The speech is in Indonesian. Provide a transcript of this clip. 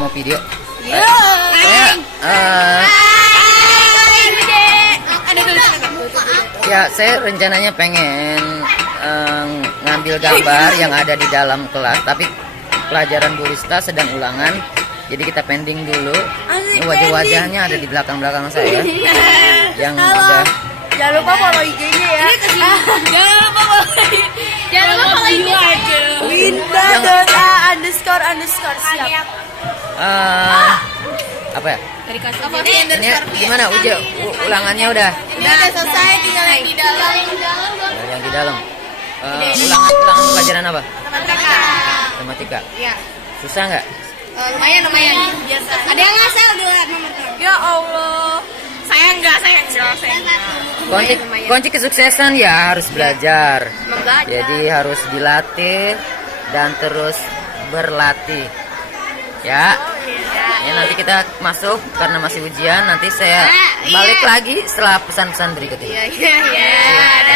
mau video. Iya. Saya rencananya pengen ngambil gambar yang ada di dalam kelas, tapi pelajaran Bulista sedang ulangan, jadi kita pending dulu. Ini wajah-wajahnya ada di belakang-belakang saya yang udah. Jangan lupa follow IG-nya ya. Jangan lupa follow IG-nya. Winda___ siap. Apa ya? Ini Gimana ulangannya udah? Udah selesai, tinggal yang di dalam. Yang di dalam. Ulangan pelajaran apa? Matematika. Iya. Susah nggak? Lumayan. Biasa. Ada yang ngasih duluan nomor. Ya Allah. Saya enggak. Kunci kesuksesan ya harus belajar. Belajar. Jadi harus dilatih dan terus berlatih. Ya. Ya nanti kita masuk karena masih ujian. Nanti saya balik lagi setelah pesan-pesan berikut ini. Iya.